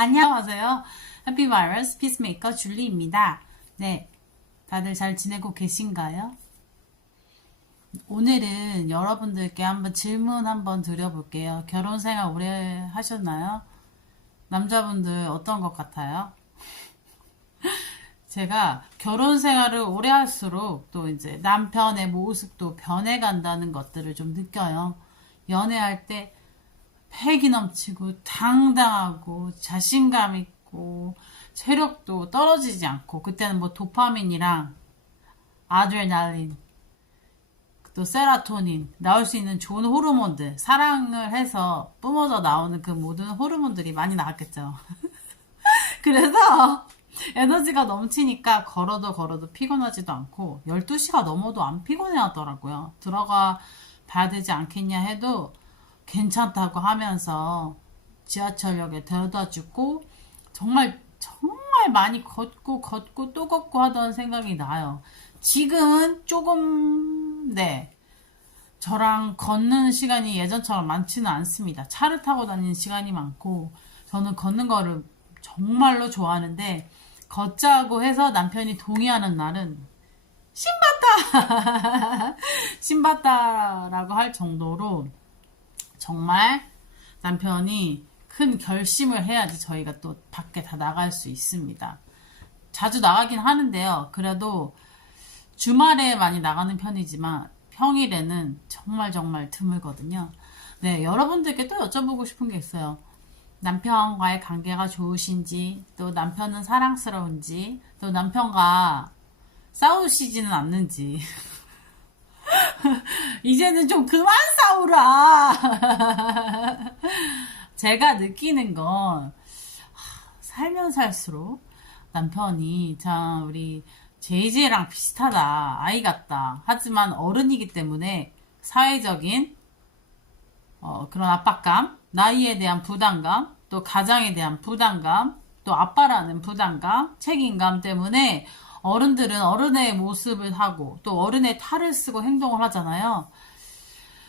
안녕하세요. 해피바이러스 피스메이커 줄리입니다. 네, 다들 잘 지내고 계신가요? 오늘은 여러분들께 한번 질문 한번 드려볼게요. 결혼 생활 오래 하셨나요? 남자분들 어떤 것 같아요? 제가 결혼 생활을 오래 할수록 또 이제 남편의 모습도 변해간다는 것들을 좀 느껴요. 연애할 때 패기 넘치고 당당하고 자신감 있고 체력도 떨어지지 않고 그때는 뭐 도파민이랑 아드레날린 또 세라토닌 나올 수 있는 좋은 호르몬들 사랑을 해서 뿜어져 나오는 그 모든 호르몬들이 많이 나왔겠죠. 그래서 에너지가 넘치니까 걸어도 걸어도 피곤하지도 않고 12시가 넘어도 안 피곤해 하더라고요. 들어가 봐야 되지 않겠냐 해도 괜찮다고 하면서 지하철역에 데려다 주고 정말 정말 많이 걷고 걷고 또 걷고 하던 생각이 나요. 지금 조금 네 저랑 걷는 시간이 예전처럼 많지는 않습니다. 차를 타고 다니는 시간이 많고 저는 걷는 거를 정말로 좋아하는데 걷자고 해서 남편이 동의하는 날은 신봤다 신봤다라고 할 정도로 정말 남편이 큰 결심을 해야지 저희가 또 밖에 다 나갈 수 있습니다. 자주 나가긴 하는데요. 그래도 주말에 많이 나가는 편이지만 평일에는 정말 정말 드물거든요. 네, 여러분들께 또 여쭤보고 싶은 게 있어요. 남편과의 관계가 좋으신지, 또 남편은 사랑스러운지, 또 남편과 싸우시지는 않는지. 이제는 좀 그만 싸우라! 제가 느끼는 건, 살면 살수록 남편이 참 우리 제이제랑 비슷하다, 아이 같다. 하지만 어른이기 때문에 사회적인 어, 그런 압박감, 나이에 대한 부담감, 또 가장에 대한 부담감, 또 아빠라는 부담감, 책임감 때문에 어른들은 어른의 모습을 하고 또 어른의 탈을 쓰고 행동을 하잖아요.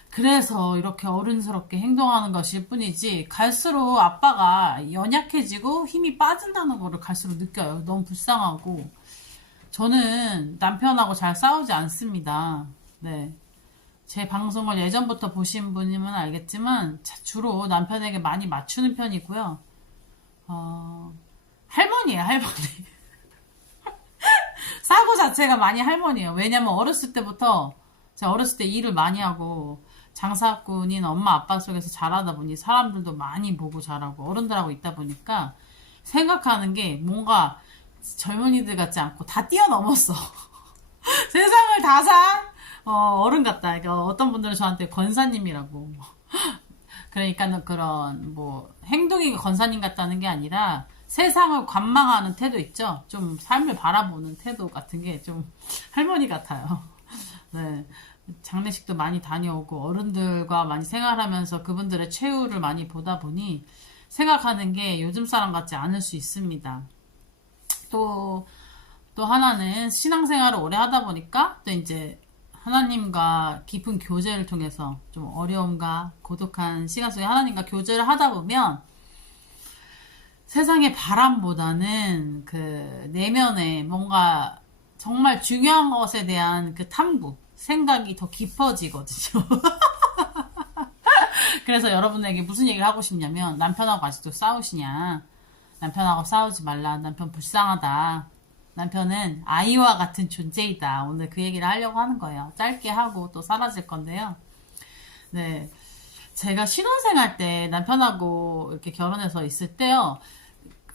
그래서 이렇게 어른스럽게 행동하는 것일 뿐이지 갈수록 아빠가 연약해지고 힘이 빠진다는 거를 갈수록 느껴요. 너무 불쌍하고 저는 남편하고 잘 싸우지 않습니다. 네. 제 방송을 예전부터 보신 분이면 알겠지만 주로 남편에게 많이 맞추는 편이고요. 어, 할머니예요, 할머니. 사고 자체가 많이 할머니예요. 왜냐면 어렸을 때부터 제가 어렸을 때 일을 많이 하고 장사꾼인 엄마 아빠 속에서 자라다 보니 사람들도 많이 보고 자라고 어른들하고 있다 보니까 생각하는 게 뭔가 젊은이들 같지 않고 다 뛰어넘었어. 세상을 다 산 어, 른 같다. 그러니까 어떤 분들은 저한테 권사님이라고. 그러니까 그런 뭐 행동이 권사님 같다는 게 아니라 세상을 관망하는 태도 있죠. 좀 삶을 바라보는 태도 같은 게 좀 할머니 같아요. 네. 장례식도 많이 다녀오고 어른들과 많이 생활하면서 그분들의 최후를 많이 보다 보니 생각하는 게 요즘 사람 같지 않을 수 있습니다. 또, 또 하나는 신앙생활을 오래 하다 보니까 또 이제 하나님과 깊은 교제를 통해서 좀 어려움과 고독한 시간 속에 하나님과 교제를 하다 보면 세상의 바람보다는 그 내면에 뭔가 정말 중요한 것에 대한 그 탐구, 생각이 더 깊어지거든요. 그래서 여러분에게 무슨 얘기를 하고 싶냐면 남편하고 아직도 싸우시냐. 남편하고 싸우지 말라. 남편 불쌍하다. 남편은 아이와 같은 존재이다. 오늘 그 얘기를 하려고 하는 거예요. 짧게 하고 또 사라질 건데요. 네. 제가 신혼생활 때 남편하고 이렇게 결혼해서 있을 때요.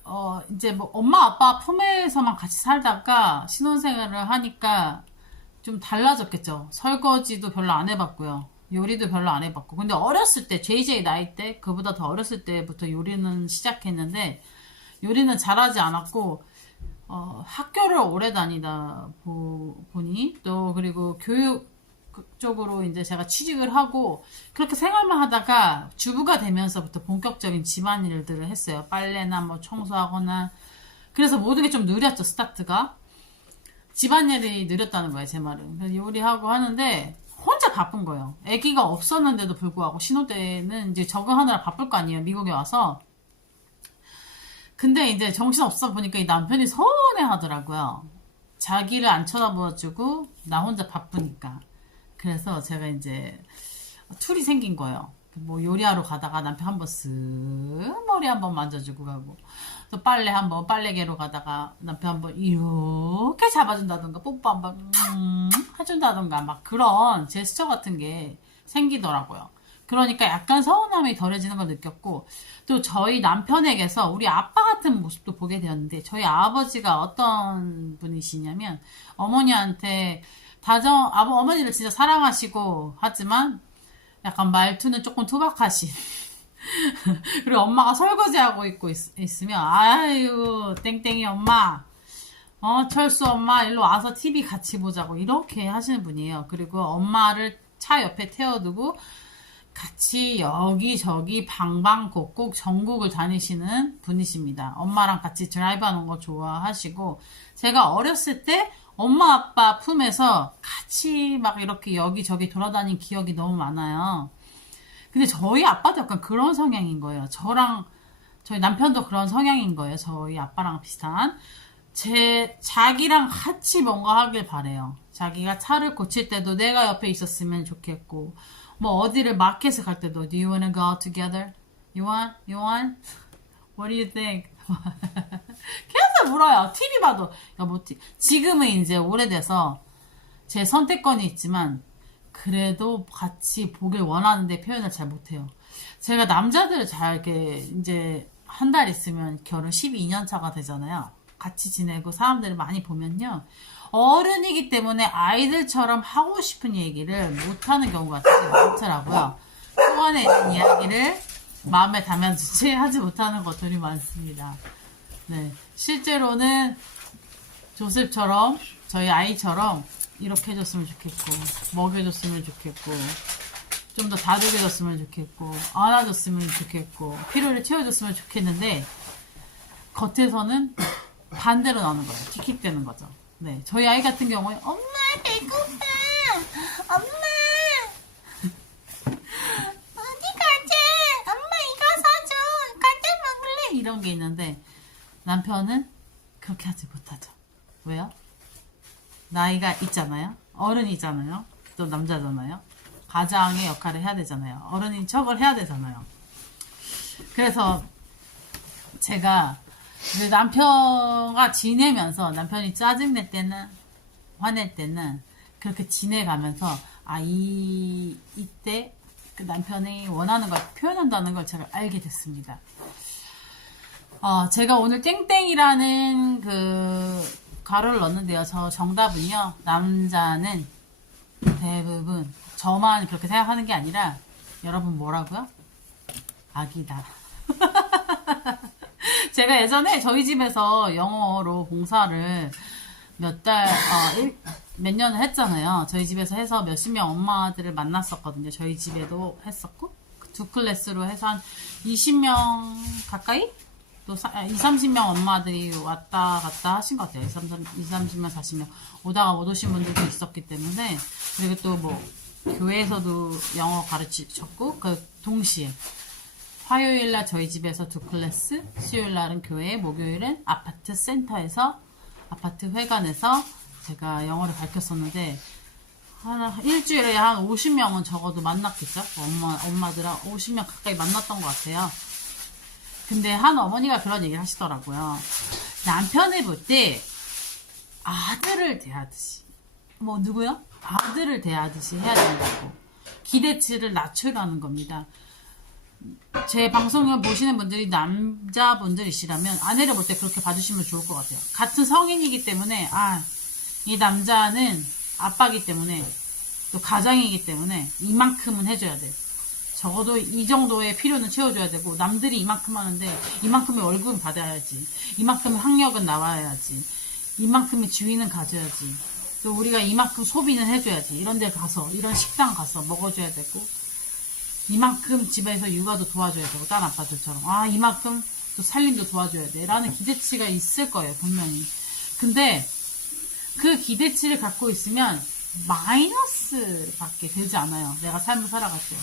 어, 이제 뭐 엄마 아빠 품에서만 같이 살다가 신혼생활을 하니까 좀 달라졌겠죠. 설거지도 별로 안 해봤고요. 요리도 별로 안 해봤고. 근데 어렸을 때, JJ 나이 때, 그보다 더 어렸을 때부터 요리는 시작했는데, 요리는 잘하지 않았고, 어, 학교를 오래 다니다 보, 보니, 또, 그리고 교육 쪽으로 이제 제가 취직을 하고, 그렇게 생활만 하다가 주부가 되면서부터 본격적인 집안 일들을 했어요. 빨래나 뭐 청소하거나. 그래서 모든 게 좀 느렸죠, 스타트가. 집안 일이 느렸다는 거예요, 제 말은. 요리하고 하는데, 혼자 바쁜 거예요. 아기가 없었는데도 불구하고, 신혼 때는 이제 적응하느라 바쁠 거 아니에요, 미국에 와서. 근데 이제 정신 없어 보니까 이 남편이 서운해 하더라고요. 자기를 안 쳐다봐주고 나 혼자 바쁘니까. 그래서 제가 이제 툴이 생긴 거예요. 뭐 요리하러 가다가 남편 한번 쓱 머리 한번 만져주고 가고 또 빨래 한번 빨래개로 가다가 남편 한번 이렇게 잡아준다던가 뽀뽀 한번 음 해준다던가 막 그런 제스처 같은 게 생기더라고요. 그러니까 약간 서운함이 덜해지는 걸 느꼈고 또 저희 남편에게서 우리 아빠 같은 모습도 보게 되었는데 저희 아버지가 어떤 분이시냐면 어머니한테 다정 아버 어머니를 진짜 사랑하시고 하지만 약간 말투는 조금 투박하신. 그리고 엄마가 설거지하고 있고 있, 있으면 아유 땡땡이 엄마. 어 철수 엄마 일로 와서 TV 같이 보자고 이렇게 하시는 분이에요. 그리고 엄마를 차 옆에 태워두고 같이 여기저기 방방곡곡 전국을 다니시는 분이십니다. 엄마랑 같이 드라이브 하는 거 좋아하시고, 제가 어렸을 때 엄마 아빠 품에서 같이 막 이렇게 여기저기 돌아다닌 기억이 너무 많아요. 근데 저희 아빠도 약간 그런 성향인 거예요. 저랑, 저희 남편도 그런 성향인 거예요. 저희 아빠랑 비슷한. 제, 자기랑 같이 뭔가 하길 바래요. 자기가 차를 고칠 때도 내가 옆에 있었으면 좋겠고, 뭐 어디를 마켓을 갈 때도 Do you wanna go out together? You want? You want? What do you think? 계속 물어요. TV 봐도 여보 티- 지금은 이제 오래돼서 제 선택권이 있지만 그래도 같이 보길 원하는데 표현을 잘 못해요. 제가 남자들을 잘 이렇게 이제 한 달 있으면 결혼 12년 차가 되잖아요. 같이 지내고 사람들을 많이 보면요. 어른이기 때문에 아이들처럼 하고 싶은 얘기를 못하는 경우가 되게 많더라고요. 속 안에 있는 이야기를 마음에 담아두지 하지 못하는 것들이 많습니다. 네. 실제로는 조셉처럼 저희 아이처럼 이렇게 해줬으면 좋겠고 먹여줬으면 좋겠고 좀 더 다독여줬으면 좋겠고 안아줬으면 좋겠고 필요를 채워줬으면 좋겠는데 겉에서는 반대로 나오는 거예요. 킥킥대는 거죠. 네, 저희 아이 같은 경우에 엄마 배고파, 엄마 어디 가지? 엄마 이거 사줘, 과자 먹을래? 이런 게 있는데 남편은 그렇게 하지 못하죠. 왜요? 나이가 있잖아요. 어른이잖아요. 또 남자잖아요. 가장의 역할을 해야 되잖아요. 어른인 척을 해야 되잖아요. 그래서 제가 이제 남편과 지내면서 남편이 짜증낼 때는 화낼 때는 그렇게 지내가면서 아 이 이때 그 남편이 원하는 걸 표현한다는 걸 제가 알게 됐습니다. 어, 제가 오늘 땡땡이라는 그 가로를 넣었는데요. 저 정답은요. 남자는 대부분 저만 그렇게 생각하는 게 아니라 여러분 뭐라고요? 아기다. 제가 예전에 저희 집에서 영어로 봉사를 몇 달, 어, 일- 몇 년을 했잖아요. 저희 집에서 해서 몇십 명 엄마들을 만났었거든요. 저희 집에도 했었고, 두 클래스로 해서 한 20명 가까이? 또 2, 30명 엄마들이 왔다 갔다 하신 것 같아요. 2, 30명, 40명. 오다가 못 오신 분들도 있었기 때문에. 그리고 또 뭐, 교회에서도 영어 가르치셨고, 그 동시에. 화요일 날 저희 집에서 두 클래스, 수요일 날은 교회, 목요일은 아파트 센터에서, 아파트 회관에서 제가 영어를 가르쳤었는데, 한 일주일에 한 50명은 적어도 만났겠죠? 엄마, 엄마들랑 50명 가까이 만났던 것 같아요. 근데 한 어머니가 그런 얘기를 하시더라고요. 남편을 볼 때 아들을 대하듯이. 뭐, 누구요? 아들을 대하듯이 해야 된다고. 기대치를 낮추라는 겁니다. 제 방송을 보시는 분들이 남자분들이시라면 아내를 볼 때 그렇게 봐주시면 좋을 것 같아요. 같은 성인이기 때문에, 아, 이 남자는 아빠기 때문에, 또 가장이기 때문에 이만큼은 해줘야 돼. 적어도 이 정도의 필요는 채워줘야 되고 남들이 이만큼 하는데 이만큼의 월급은 받아야지 이만큼의 학력은 나와야지 이만큼의 지위는 가져야지 또 우리가 이만큼 소비는 해줘야지 이런 데 가서 이런 식당 가서 먹어줘야 되고 이만큼 집에서 육아도 도와줘야 되고 딴 아빠들처럼. 아 이만큼 또 살림도 도와줘야 돼. 라는 기대치가 있을 거예요 분명히. 근데 그 기대치를 갖고 있으면 마이너스밖에 되지 않아요. 내가 삶을 살아갈 때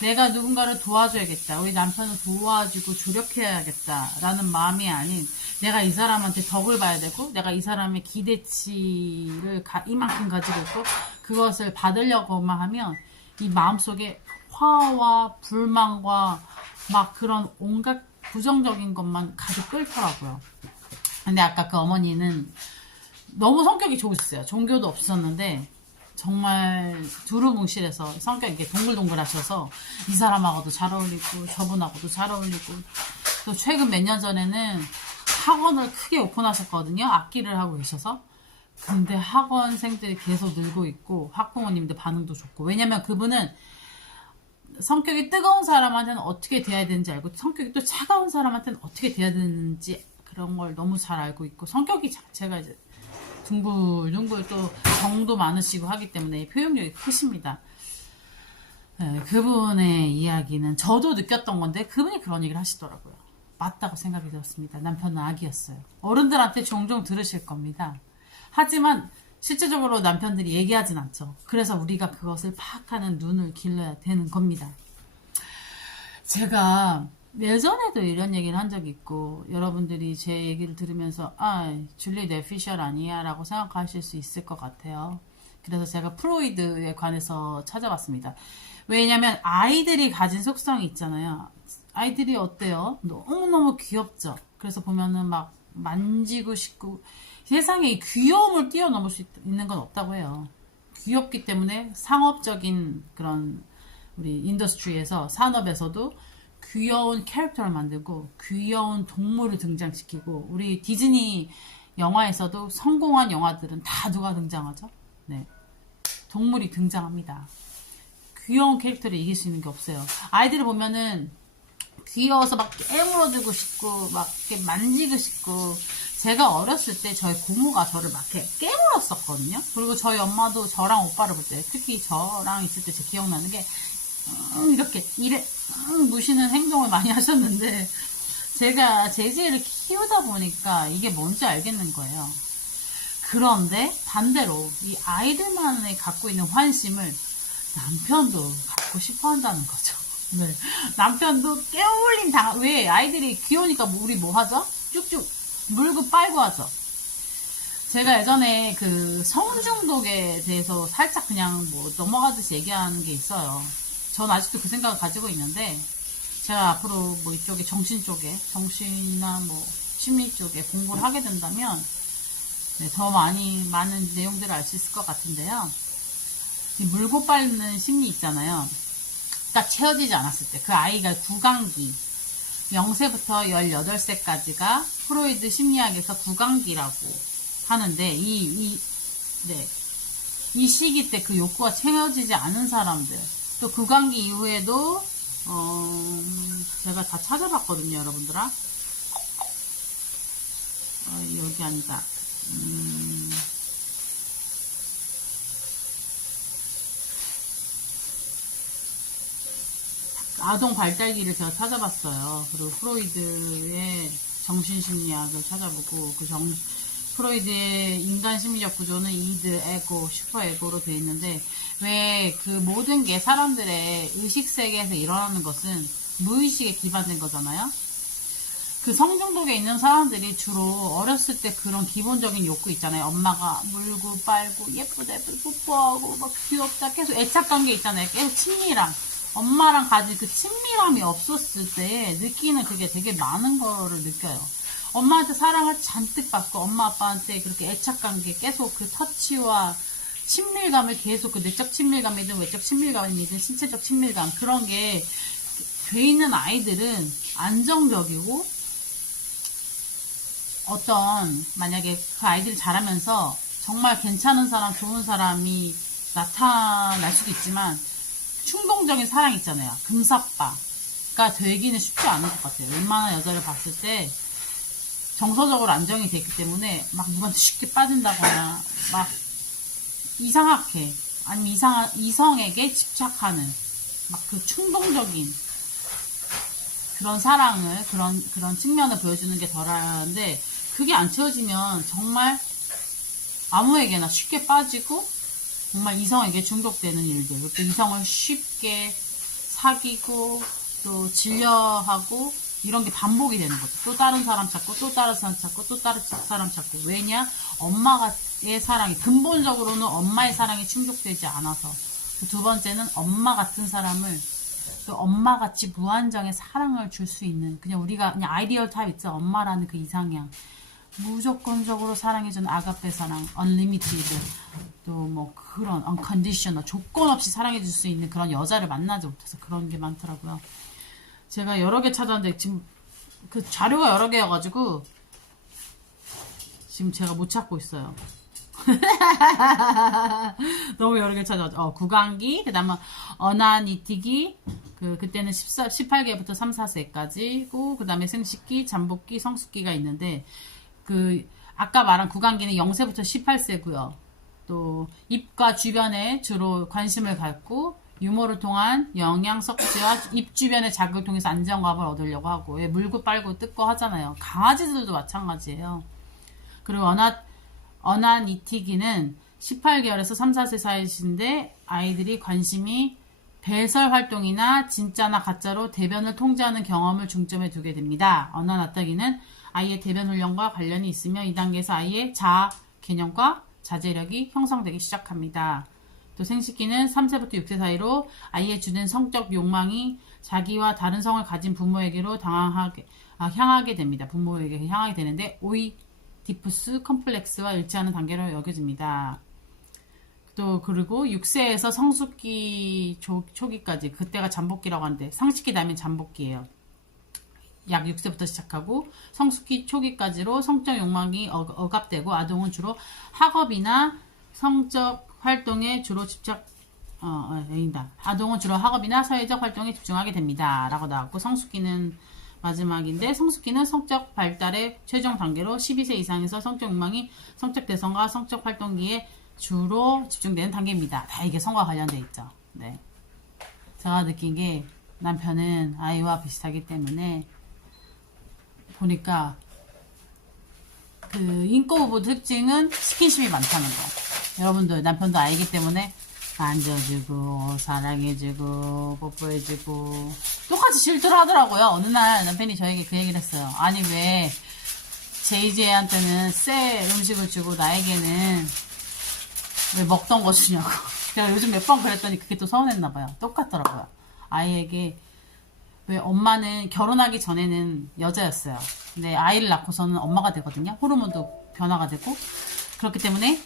내가 누군가를 도와줘야겠다. 우리 남편을 도와주고 조력해야겠다 라는 마음이 아닌 내가 이 사람한테 덕을 봐야 되고 내가 이 사람의 기대치를 가- 이만큼 가지고 있고 그것을 받으려고만 하면 이 마음속에 화와 불만과 막 그런 온갖 부정적인 것만 가득 끓더라고요. 근데 아까 그 어머니는 너무 성격이 좋으셨어요. 종교도 없으셨는데 정말 두루뭉실해서 성격이 이렇게 동글동글 하셔서 이 사람하고도 잘 어울리고 저분하고도 잘 어울리고 또 최근 몇 년 전에는 학원을 크게 오픈하셨거든요. 악기를 하고 계셔서 근데 학원생들이 계속 늘고 있고 학부모님들 반응도 좋고 왜냐면 그분은 성격이 뜨거운 사람한테는 어떻게 대해야 되는지 알고 성격이 또 차가운 사람한테는 어떻게 대해야 되는지 그런 걸 너무 잘 알고 있고 성격이 자체가 이제 둥글둥글 또 정도 많으시고 하기 때문에 표현력이 크십니다. 네, 그분의 이야기는 저도 느꼈던 건데 그분이 그런 얘기를 하시더라고요. 맞다고 생각이 들었습니다. 남편은 악이었어요. 어른들한테 종종 들으실 겁니다. 하지만 실제적으로 남편들이 얘기하진 않죠. 그래서 우리가 그것을 파악하는 눈을 길러야 되는 겁니다. 제가 예전에도 이런 얘기를 한 적이 있고 여러분들이 제 얘기를 들으면서 아 줄리 네피셜 아니야 라고 생각하실 수 있을 것 같아요. 그래서 제가 프로이드에 관해서 찾아봤습니다. 왜냐면 아이들이 가진 속성이 있잖아요. 아이들이 어때요? 너무너무 귀엽죠? 그래서 보면은 막 만지고 싶고 세상에 이 귀여움을 뛰어넘을 수 있- 있는 건 없다고 해요. 귀엽기 때문에 상업적인 그런 우리 인더스트리에서 산업에서도 귀여운 캐릭터를 만들고 귀여운 동물을 등장시키고 우리 디즈니 영화에서도 성공한 영화들은 다 누가 등장하죠? 네. 동물이 등장합니다. 귀여운 캐릭터를 이길 수 있는 게 없어요. 아이들을 보면은 귀여워서 막 깨물어주고 싶고 막 이렇게 만지고 싶고 제가 어렸을 때 저희 고모가 저를 막 이렇게 깨물었었거든요. 그리고 저희 엄마도 저랑 오빠를 볼 때 특히 저랑 있을 때 제 기억나는 게 음, 이렇게 이래 음, 무시는 행동을 많이 하셨는데 제가 제지를 키우다 보니까 이게 뭔지 알겠는 거예요. 그런데 반대로 이 아이들만이 갖고 있는 환심을 남편도 갖고 싶어 한다는 거죠. 네. 남편도 깨울림 당, 왜? 아이들이 귀여우니까 뭐 우리 뭐 하죠? 쭉쭉 물고 빨고 하죠. 제가 예전에 그 성중독에 대해서 살짝 그냥 뭐 넘어가듯이 얘기하는 게 있어요. 전 아직도 그 생각을 가지고 있는데, 제가 앞으로 뭐 이쪽에 정신 쪽에, 정신이나 뭐 심리 쪽에 공부를 하게 된다면, 네, 더 많이, 많은 내용들을 알 수 있을 것 같은데요. 이 물고 빨는 심리 있잖아요. 딱 채워지지 않았을 때, 그 아이가 구강기, 0세부터 18세까지가 프로이드 심리학에서 구강기라고 하는데, 이, 이, 네. 이 시기 때 그 욕구가 채워지지 않은 사람들, 또 구강기 이후에도, 어, 제가 다 찾아봤거든요, 여러분들아. 어, 여기 아니다. 음, 아동 발달기를 제가 찾아봤어요. 그리고 프로이드의 정신심리학을 찾아보고 그 정, 프로이드의 인간 심리적 구조는 이드, 에고, 슈퍼 에고로 되어 있는데 왜 그 모든 게 사람들의 의식 세계에서 일어나는 것은 무의식에 기반된 거잖아요. 그 성중독에 있는 사람들이 주로 어렸을 때 그런 기본적인 욕구 있잖아요. 엄마가 물고 빨고 예쁘다 예쁘다 뽀뽀하고 막 귀엽다 계속 애착 관계 있잖아요. 계속 친밀함. 엄마랑 가진 그 친밀함이 없었을 때 느끼는 그게 되게 많은 거를 느껴요. 엄마한테 사랑을 잔뜩 받고 엄마 아빠한테 그렇게 애착 관계 계속 그 터치와 친밀감을 계속 그 내적 친밀감이든 외적 친밀감이든 신체적 친밀감 그런 게 돼 있는 아이들은 안정적이고 어떤 만약에 그 아이들이 자라면서 정말 괜찮은 사람, 좋은 사람이 나타날 수도 있지만 충동적인 사랑 있잖아요. 금사빠가 되기는 쉽지 않을 것 같아요. 웬만한 여자를 봤을 때 정서적으로 안정이 됐기 때문에 막 누구한테 쉽게 빠진다거나 막 이상하게 아니면 이상 이성에게 집착하는 막 그 충동적인 그런 사랑을 그런 그런 측면을 보여주는 게 덜한데 그게 안 채워지면 정말 아무에게나 쉽게 빠지고 정말 이성에게 중독되는 일들. 또 이성을 쉽게 사귀고 또 질려하고 이런 게 반복이 되는 거죠. 또 다른 사람 찾고 또 다른 사람 찾고 또 다른 사람 찾고. 왜냐? 엄마의 사랑이 근본적으로는 엄마의 사랑이 충족되지 않아서. 두 번째는 엄마 같은 사람을 또 엄마같이 무한정의 사랑을 줄 수 있는 그냥 우리가 그냥 아이디얼 타입 있죠. 엄마라는 그 이상향 무조건적으로 사랑해주는 아가페 사랑 언리미티드 또뭐 그런 언컨디셔널 조건 없이 사랑해줄 수 있는 그런 여자를 만나지 못해서 그런 게 많더라고요 제가 여러 개 찾았는데 지금 그 자료가 여러 개여가지고 지금 제가 못 찾고 있어요 너무 여러 개 찾아왔죠. 어, 구강기, 그 다음에 어나니티기, 그, 그때는 14, 18개부터 3, 4세까지고, 그 다음에 생식기, 잠복기, 성숙기가 있는데, 그, 아까 말한 구강기는 0세부터 18세고요. 또, 입과 주변에 주로 관심을 갖고, 유머를 통한 영양 섭취와 입 주변의 자극을 통해서 안정감을 얻으려고 하고, 왜 물고 빨고 뜯고 하잖아요. 강아지들도 마찬가지예요. 그리고 어나, 어나니티기는 18개월에서 3, 4세 사이신데 아이들이 관심이 배설 활동이나 진짜나 가짜로 대변을 통제하는 경험을 중점에 두게 됩니다. 어나나타기는 아이의 대변 훈련과 관련이 있으며 이 단계에서 아이의 자아 개념과 자제력이 형성되기 시작합니다. 또 생식기는 3세부터 6세 사이로 아이의 주된 성적 욕망이 자기와 다른 성을 가진 부모에게로 당황하게, 아, 향하게 됩니다. 부모에게 향하게 되는데 오이 디프스 컴플렉스와 일치하는 단계로 여겨집니다. 또 그리고 6세에서 성숙기 초, 초기까지 그때가 잠복기라고 하는데 상식기 다음에 잠복기예요. 약 6세부터 시작하고 성숙기 초기까지로 성적 욕망이 어, 억압되고 아동은 주로 학업이나 성적 활동에 주로 집착 어, 어, 아니다. 아동은 주로 학업이나 사회적 활동에 집중하게 됩니다. 라고 나왔고 성숙기는 마지막인데 성숙기는 성적 발달의 최종 단계로 12세 이상에서 성적 욕망이 성적 대성과 성적 활동기에 주로 집중되는 단계입니다. 다 이게 성과 관련돼 있죠. 네. 제가 느낀 게 남편은 아이와 비슷하기 때문에 보니까 그 인꼬부부 특징은 스킨십이 많다는 거. 여러분들 남편도 아이기 때문에 만져주고 사랑해주고 뽀뽀해주고 똑같이 질투를 하더라고요. 어느 날 남편이 저에게 그 얘기를 했어요. 아니 왜 제이제한테는 쎄 음식을 주고 나에게는 왜 먹던 거 주냐고. 제가 요즘 몇 번 그랬더니 그게 또 서운했나 봐요. 똑같더라고요. 아이에게 왜 엄마는 결혼하기 전에는 여자였어요. 근데 아이를 낳고서는 엄마가 되거든요. 호르몬도 변화가 되고 그렇기 때문에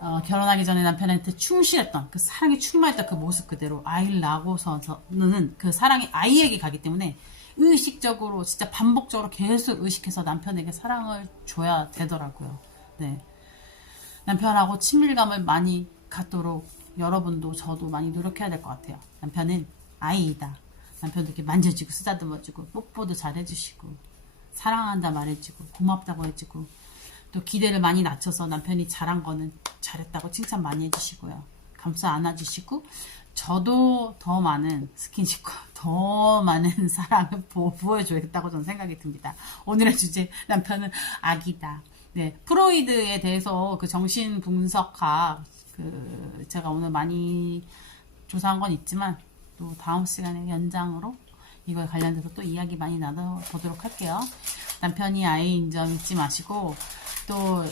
어, 결혼하기 전에 남편한테 충실했던 그 사랑에 충만했던 그 모습 그대로 아이를 낳고서는 그 사랑이 아이에게 가기 때문에 의식적으로 진짜 반복적으로 계속 의식해서 남편에게 사랑을 줘야 되더라고요. 네. 남편하고 친밀감을 많이 갖도록 여러분도 저도 많이 노력해야 될 것 같아요. 남편은 아이이다. 남편도 이렇게 만져주고 쓰다듬어주고 뽀뽀도 잘 해주시고 사랑한다 말해주고 고맙다고 해주고 또 기대를 많이 낮춰서 남편이 잘한 거는 잘했다고 칭찬 많이 해주시고요. 감사 안아주시고 저도 더 많은 스킨십과 더 많은 사랑을 보여줘야겠다고 저는 생각이 듭니다. 오늘의 주제 남편은 아기다. 네, 프로이드에 대해서 그 정신 분석학 그 제가 오늘 많이 조사한 건 있지만 또 다음 시간에 연장으로 이거에 관련돼서 또 이야기 많이 나눠보도록 할게요. 남편이 아이인 점 잊지 마시고 또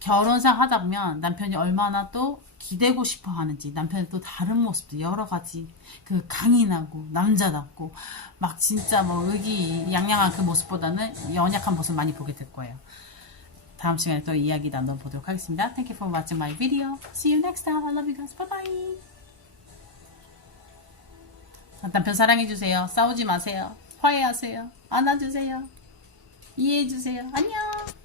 결혼상 하다 보면 남편이 얼마나 또 기대고 싶어 하는지 남편의 또 다른 모습도 여러 가지 그 강인하고 남자답고 막 진짜 뭐 의기양양한 그 모습보다는 연약한 모습 많이 보게 될 거예요. 다음 시간에 또 이야기 나눠보도록 하겠습니다. Thank you for watching my video. See you next time. I love you guys. Bye bye. 남편 사랑해주세요. 싸우지 마세요. 화해하세요. 안아주세요. 이해해주세요. 안녕.